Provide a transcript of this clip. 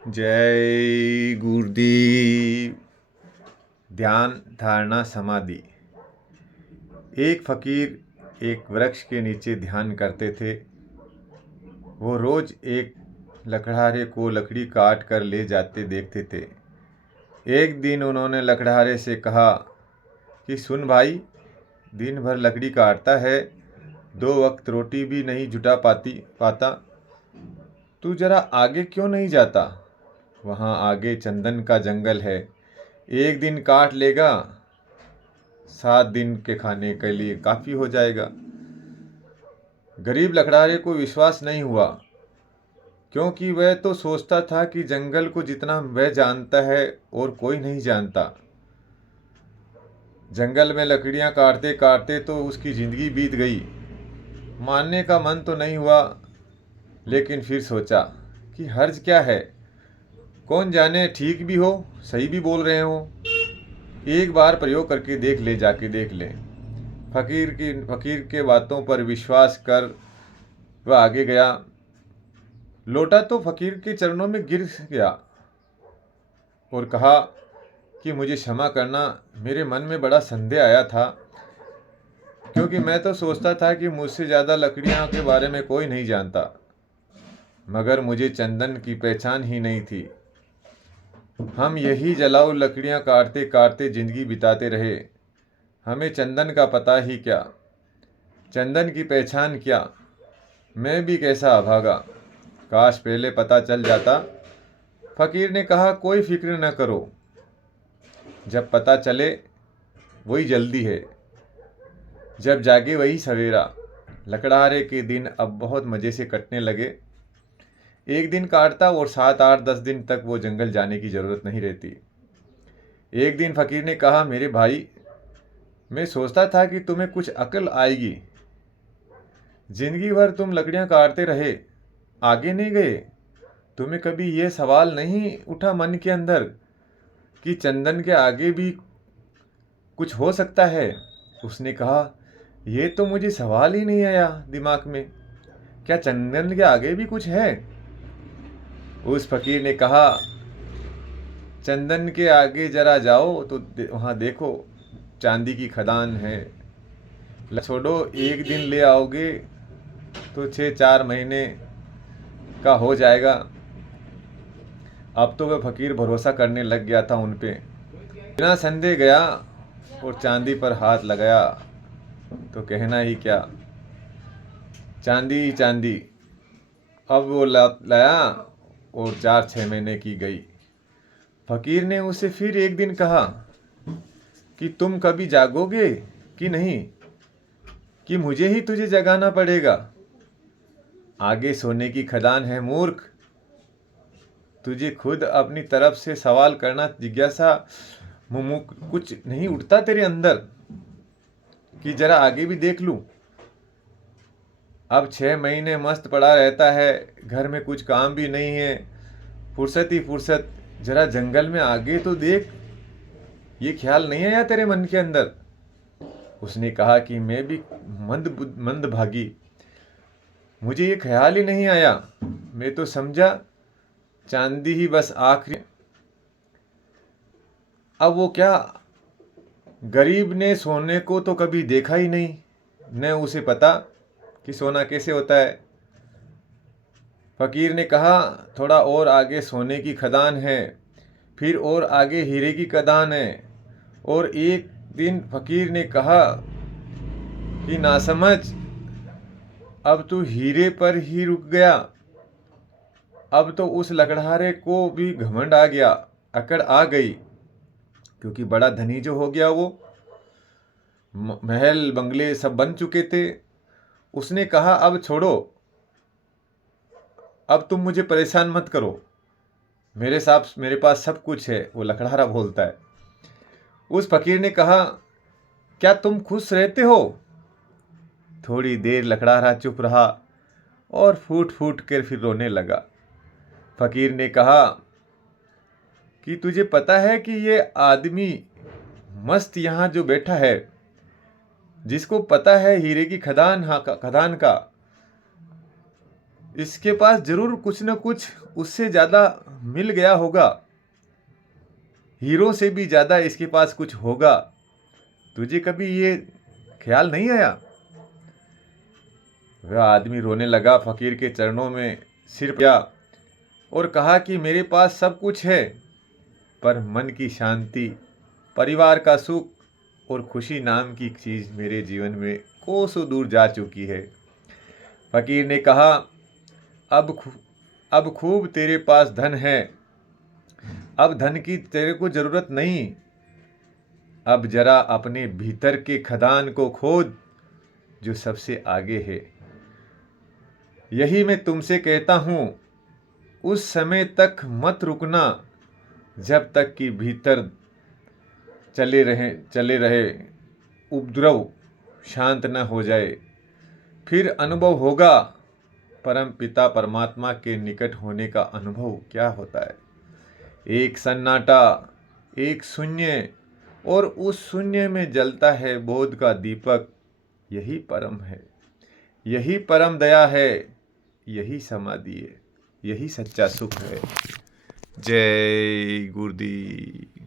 जय गुरुदेव। ध्यान धारणा समाधि। एक फकीर एक वृक्ष के नीचे ध्यान करते थे। वो रोज एक लकड़हारे को लकड़ी काट कर ले जाते देखते थे। एक दिन उन्होंने लकड़हारे से कहा कि सुन भाई, दिन भर लकड़ी काटता है, 2 वक्त रोटी भी नहीं जुटा पाता। तू जरा आगे क्यों नहीं जाता? वहाँ आगे चंदन का जंगल है, एक दिन काट लेगा, 7 दिन के खाने के लिए काफ़ी हो जाएगा। गरीब लकड़हारे को विश्वास नहीं हुआ, क्योंकि वह तो सोचता था कि जंगल को जितना वह जानता है और कोई नहीं जानता। जंगल में लकड़ियाँ काटते काटते तो उसकी ज़िंदगी बीत गई। मानने का मन तो नहीं हुआ, लेकिन फिर सोचा कि हर्ज क्या है, कौन जाने ठीक भी हो, सही भी बोल रहे हो। एक बार प्रयोग करके जाके देख ले। फकीर के बातों पर विश्वास कर वह आगे गया। लौटा तो फकीर के चरणों में गिर गया और कहा कि मुझे क्षमा करना, मेरे मन में बड़ा संदेह आया था, क्योंकि मैं तो सोचता था कि मुझसे ज़्यादा लकड़ियाँ के बारे में कोई नहीं जानता, मगर मुझे चंदन की पहचान ही नहीं थी। हम यही जलाऊ लकड़ियाँ काटते काटते जिंदगी बिताते रहे, हमें चंदन का पता ही क्या, चंदन की पहचान क्या। मैं भी कैसा अभागा, काश पहले पता चल जाता। फकीर ने कहा, कोई फिक्र न करो, जब पता चले वही जल्दी है, जब जागे वही सवेरा। लकड़हारे के दिन अब बहुत मज़े से कटने लगे। एक दिन काटता और 7 8 10 दिन तक वो जंगल जाने की ज़रूरत नहीं रहती। एक दिन फकीर ने कहा, मेरे भाई, मैं सोचता था कि तुम्हें कुछ अकल आएगी। जिंदगी भर तुम लकड़ियां काटते रहे, आगे नहीं गए। तुम्हें कभी यह सवाल नहीं उठा मन के अंदर कि चंदन के आगे भी कुछ हो सकता है? उसने कहा, यह तो मुझे सवाल ही नहीं आया दिमाग में, क्या चंदन के आगे भी कुछ है? उस फकीर ने कहा, चंदन के आगे जरा जाओ तो वहां देखो, चांदी की खदान है। छोड़ो, एक दिन ले आओगे तो 6 4 महीने का हो जाएगा। अब तो वह फकीर भरोसा करने लग गया था उन पे। बिना संदेह गया और चांदी पर हाथ लगाया तो कहना ही क्या, चांदी ही चांदी। अब वो लाया और 4 6 महीने की गई। फकीर ने उसे फिर एक दिन कहा कि तुम कभी जागोगे कि नहीं, कि मुझे ही तुझे जगाना पड़ेगा? आगे सोने की खदान है मूर्ख, तुझे खुद अपनी तरफ से सवाल करना, जिज्ञासा कुछ नहीं उठता तेरे अंदर कि जरा आगे भी देख लूं? अब 6 महीने मस्त पड़ा रहता है, घर में कुछ काम भी नहीं है, फुर्सत ही फुर्सत, जरा जंगल में आगे तो देख। ये ख्याल नहीं आया तेरे मन के अंदर? उसने कहा कि मैं भी मंद भागी, मुझे ये ख्याल ही नहीं आया। मैं तो समझा चांदी ही बस आखिरी। अब वो क्या, गरीब ने सोने को तो कभी देखा ही नहीं, न उसे पता कि सोना कैसे होता है। फकीर ने कहा, थोड़ा और आगे सोने की खदान है, फिर और आगे हीरे की खदान है। और एक दिन फकीर ने कहा कि नासमझ, अब तू हीरे पर ही रुक गया। अब तो उस लकड़हारे को भी घमंड आ गया, अकड़ आ गई, क्योंकि बड़ा धनी जो हो गया वो, महल बंगले सब बन चुके थे। उसने कहा, अब छोड़ो, अब तुम मुझे परेशान मत करो, मेरे पास सब कुछ है। वो लकड़हारा बोलता है। उस फकीर ने कहा, क्या तुम खुश रहते हो? थोड़ी देर लकड़हारा चुप रहा और फूट फूट कर फिर रोने लगा। फकीर ने कहा कि तुझे पता है कि ये आदमी मस्त यहाँ जो बैठा है, जिसको पता है हीरे की खदान का, इसके पास जरूर कुछ न कुछ उससे ज़्यादा मिल गया होगा, हीरो से भी ज़्यादा इसके पास कुछ होगा। तुझे कभी ये ख्याल नहीं आया? वह आदमी रोने लगा, फकीर के चरणों में सिर किया और कहा कि मेरे पास सब कुछ है, पर मन की शांति, परिवार का सुख और खुशी नाम की चीज़ मेरे जीवन में कोसों दूर जा चुकी है। फकीर ने कहा, अब खूब तेरे पास धन है, अब धन की तेरे को जरूरत नहीं। अब जरा अपने भीतर के खदान को खोद जो सबसे आगे है। यही मैं तुमसे कहता हूँ, उस समय तक मत रुकना जब तक कि भीतर चले रहे उपद्रव शांत न हो जाए। फिर अनुभव होगा परम पिता परमात्मा के निकट होने का अनुभव क्या होता है। एक सन्नाटा, एक शून्य, और उस शून्य में जलता है बोध का दीपक। यही परम है, यही परम दया है, यही समाधि है, यही सच्चा सुख है। जय गुरुदेव।